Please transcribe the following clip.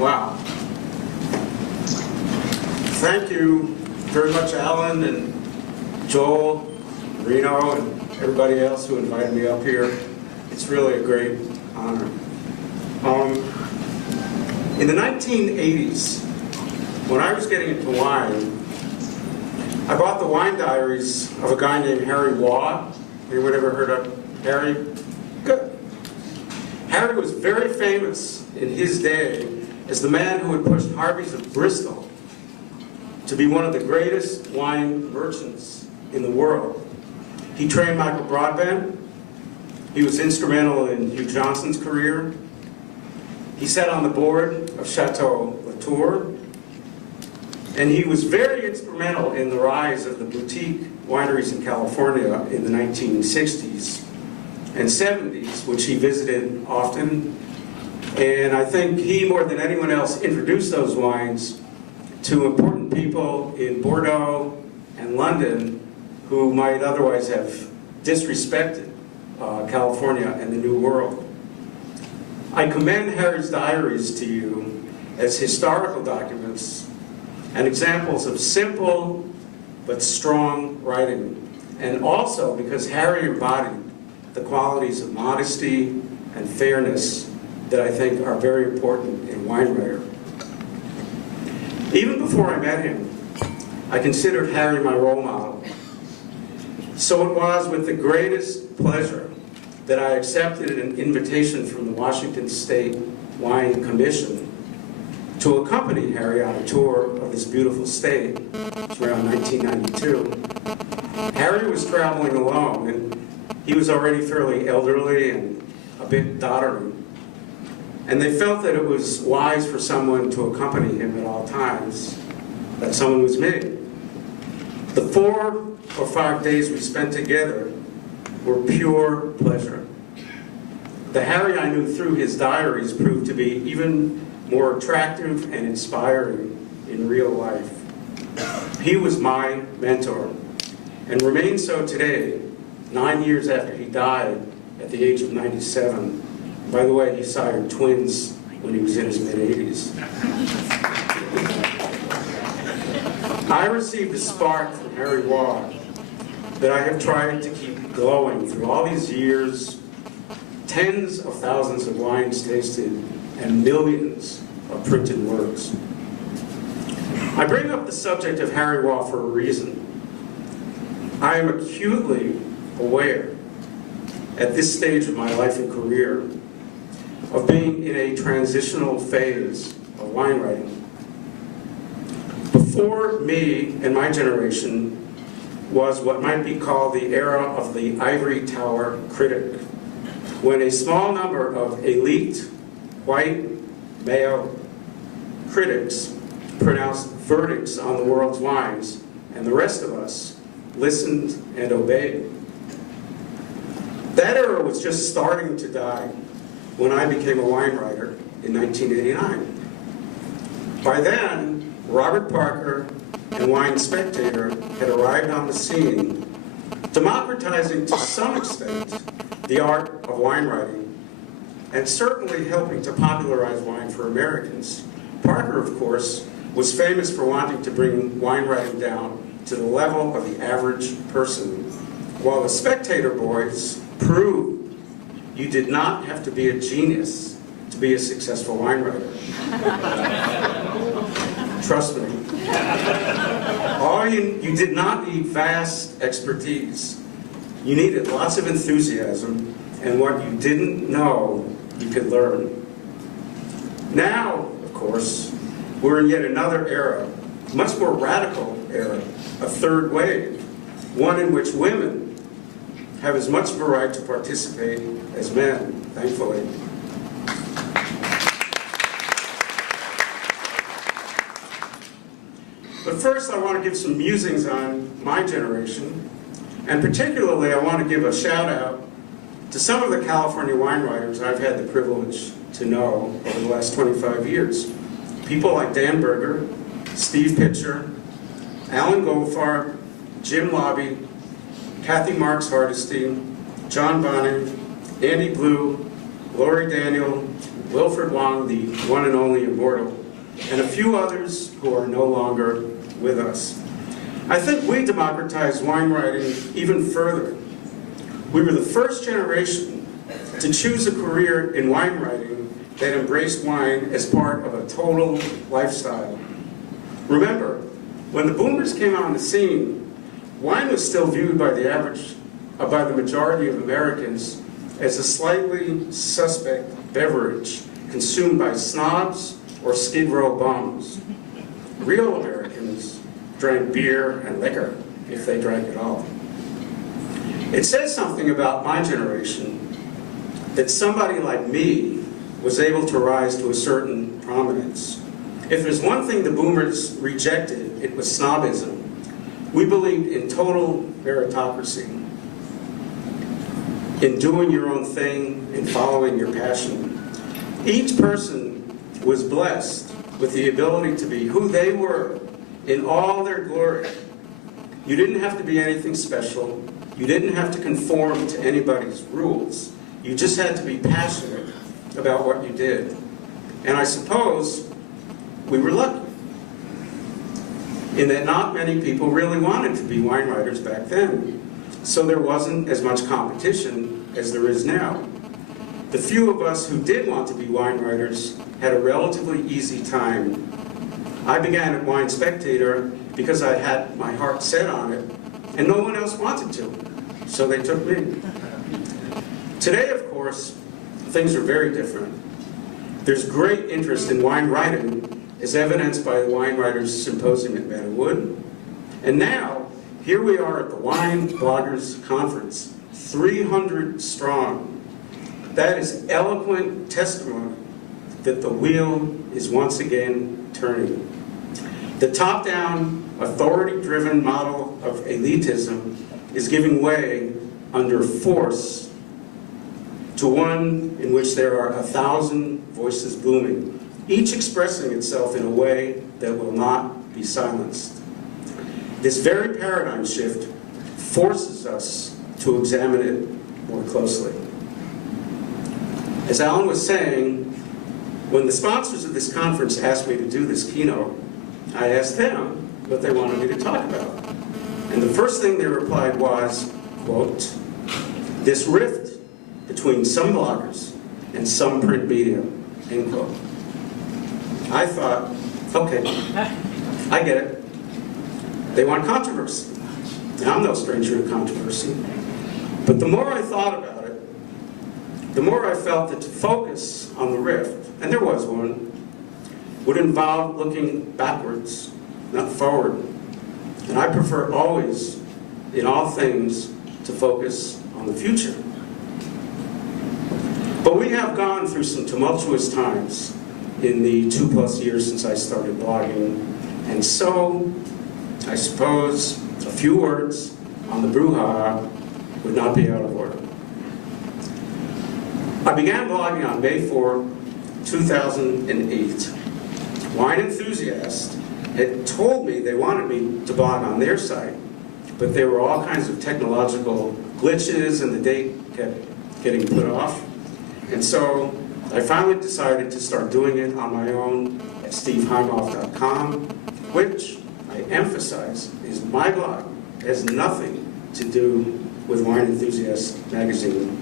Wow. Thank you very much, Alan and Joel, Reno, and everybody else who invited me up here. It's really a great honor. In the 1980s, when I was getting into wine, I bought the wine diaries of a guy named Harry Waugh. Anyone ever heard of Harry? Good. Harry was very famous in his day as the man who had pushed Harvey's of Bristol to be one of the greatest wine merchants in the world. He trained Michael Broadbent. He was instrumental in Hugh Johnson's career. He sat on the board of Chateau Latour. And he was very instrumental in the rise of the boutique wineries in California in the 1960s and 70s, which he visited often. And I think he, more than anyone else, introduced those wines to important people in Bordeaux and London who might otherwise have disrespected California and the New World. I commend Harry's diaries to you as historical documents and examples of simple but strong writing, and also because Harry embodied the qualities of modesty and fairness that I think are very important in a wine writer. Even before I met him, I considered Harry my role model. So it was with the greatest pleasure that I accepted an invitation from the Washington State Wine Commission to accompany Harry on a tour of this beautiful state. It was around 1992. Harry was traveling alone, and he was already fairly elderly and a bit doddering. And they felt that it was wise for someone to accompany him at all times. That someone was me. The 4 or 5 days we spent together were pure pleasure. The Harry I knew through his diaries proved to be even more attractive and inspiring in real life. He was my mentor, and remains so today, 9 years after he died at the age of 97. By the way, he sired twins when he was in his mid-80s. I received a spark from Harry Waugh that I have tried to keep glowing through all these years, tens of thousands of wines tasted, and millions of printed works. I bring up the subject of Harry Waugh for a reason. I am acutely aware at this stage of my life and career of being in a transitional phase of wine writing. Before me and my generation was what might be called the era of the ivory tower critic, when a small number of elite, white, male critics pronounced verdicts on the world's wines, and the rest of us listened and obeyed. That era was just starting to die when I became a wine writer in 1989. By then, Robert Parker and Wine Spectator had arrived on the scene, democratizing to some extent the art of wine writing, and certainly helping to popularize wine for Americans. Parker, of course, was famous for wanting to bring wine writing down to the level of the average person, while the Spectator boys proved you did not have to be a genius to be a successful wine writer. Trust me. You did not need vast expertise. You needed lots of enthusiasm, and what you didn't know, you could learn. Now, of course, we're in yet another era, much more radical era, a third wave, one in which women have as much of a right to participate as men, thankfully. But first, I want to give some musings on my generation, and particularly I want to give a shout out to some of the California wine writers I've had the privilege to know over the last 25 years. People like Dan Berger, Steve Pitcher, Alan Goldfarb, Jim Lobby, Kathy Marks Hardesty, John Bonnet, Andy Blue, Glory Daniel, Wilfred Wong, the one and only immortal, and a few others who are no longer with us. I think we democratized wine writing even further. We were the first generation to choose a career in wine writing that embraced wine as part of a total lifestyle. Remember, when the boomers came on the scene, wine was still viewed by the majority of Americans as a slightly suspect beverage consumed by snobs or Skid Row bums. Real Americans drank beer and liquor, if they drank at all. It says something about my generation that somebody like me was able to rise to a certain prominence. If there's one thing the boomers rejected, it was snobism. We believed in total meritocracy, in doing your own thing and following your passion. Each person was blessed with the ability to be who they were in all their glory. You didn't have to be anything special. You didn't have to conform to anybody's rules. You just had to be passionate about what you did. And I suppose we were lucky in that not many people really wanted to be wine writers back then. So there wasn't as much competition as there is now. The few of us who did want to be wine writers had a relatively easy time. I began at Wine Spectator because I had my heart set on it, and no one else wanted to, so they took me. Today, of course, things are very different. There's great interest in wine writing, as evidenced by the Wine Writers Symposium at Meadowood. And now, here we are at the Wine Bloggers Conference, 300 strong. That is eloquent testimony that the wheel is once again turning. The top-down, authority-driven model of elitism is giving way under force to one in which there are 1,000 voices booming, each expressing itself in a way that will not be silenced. This very paradigm shift forces us to examine it more closely. As Alan was saying, when the sponsors of this conference asked me to do this keynote, I asked them what they wanted me to talk about. And the first thing they replied was, quote, "This rift between some bloggers and some print media," end quote. I thought, okay, I get it. They want controversy. Now, I'm no stranger to controversy. But the more I thought about it, the more I felt that to focus on the rift, and there was one, would involve looking backwards, not forward. And I prefer always, in all things, to focus on the future. But we have gone through some tumultuous times in the 2+ years since I started blogging. And so, I suppose a few words on the brouhaha would not be out of order. I began blogging on May 4, 2008. Wine Enthusiast had told me they wanted me to blog on their site, but there were all kinds of technological glitches and the date kept getting put off. And so I finally decided to start doing it on my own at steveheimoff.com, which, I emphasize, is my blog. It has nothing to do with Wine Enthusiast magazine